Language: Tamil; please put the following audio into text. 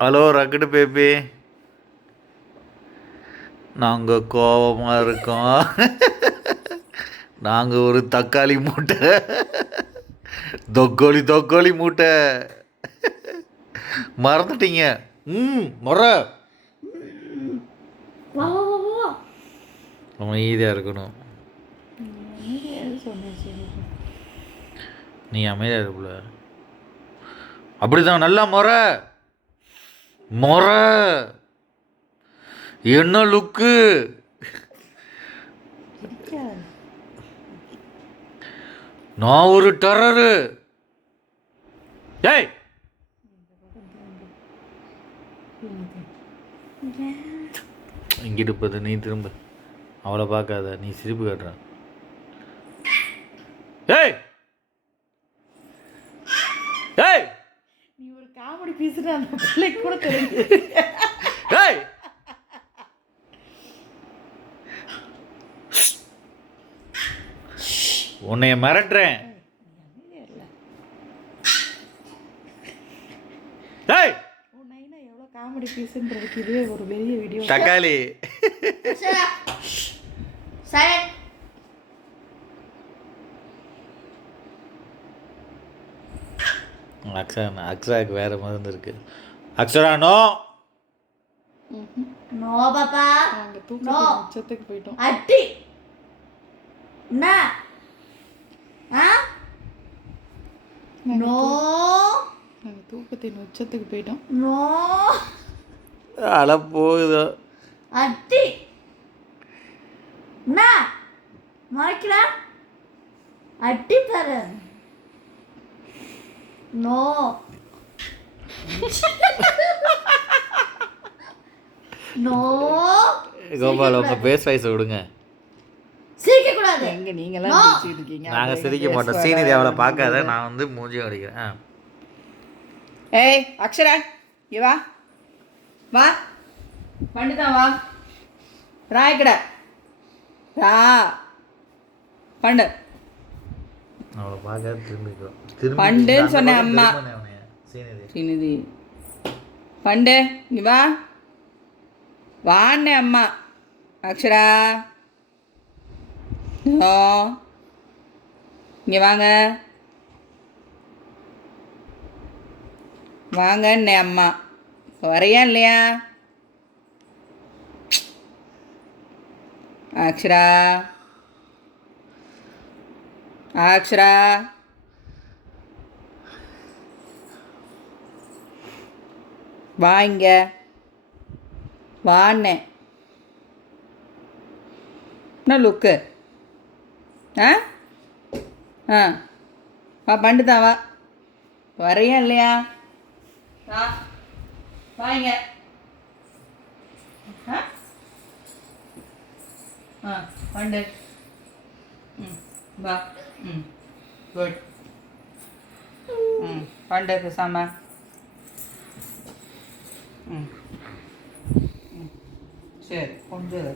ஹலோ ரக்கடு பேபி, நாங்கள் கோபமாக இருக்கோம். நாங்கள் ஒரு தக்காளி மூட்டை, தொக்கோலி மூட்டை மறந்துட்டீங்க. முறை அமைதியாக இருக்கணும். நீ அமைதியாக இருக்குல்ல, அப்படிதான். நல்லா முறை என்ன லுக்கு. நான் ஒரு டெரரு. ஏய் இங்கிட்டு போது, நீ திரும்ப அவளை பார்க்காத, நீ சிரிப்பு காட்டுற. ஏய் ஏய் நீ ஒரு காமெடி பேசுற, அந்த பிள்ளைக்கு கூட தெரிஞ்சு. ஏய் உன்னைய மிரட்டுறேன். ஏய் உன்னைனா எவ்வளோ காமெடி பீஸுன்றதுக்கு இதுவே ஒரு பெரிய வீடியோ. தக்காளி அக்ஷராக்கு வேற மருந்து இருக்கு. அக்ஷரா நோ நோ பாப்பா, நாங்கள் தூக்கம் உச்சத்துக்கு போயிட்டோம். அட்டி என்ன நோ, நாங்கள் தூக்கத்தின் உச்சத்துக்கு போயிட்டோம். நோ அழ போகுதோ. அட்டி என்ன மறைக்கிற, அட்டி பாரு. நோ நோ கோபால், உங்க பேஸ் வாய்ஸ் விடுங்க. சிரிக்க கூடாது. எங்க நீங்களாம் சிரிச்சிட்டு இருக்கீங்க. நாங்க சிரிக்க மாட்டோம். சீனிதி அவளை பார்க்காத, நான் வந்து மூஞ்சி அடிக்கிறேன். ஏய் அக்ஷரா, இங்க வா வா, பண்ணிதான் வா. ராய்க்கடா ரா பண்ணு. அவளை பார்க்காத திரும்பிக்கோ. பண்டுன்னு சொன்னேன் அம்மா. சீனிதி பண்டு, இங்க வா வாண்ணே அம்மா. அக்ஷரா இங்கே வாங்க வாங்கண்ணே அம்மா. வரையா இல்லையா அக்ஷரா? அக்ஷரா வா இங்க வாண்ணே. என்ன லுக்கு? ஆ ஆ வா பண்டுதான் வா. வரையா இல்லையா? வா வாங்க. ஆ பண்டு. வா. குட். பண்டு பேசாம. சரி கொஞ்சம்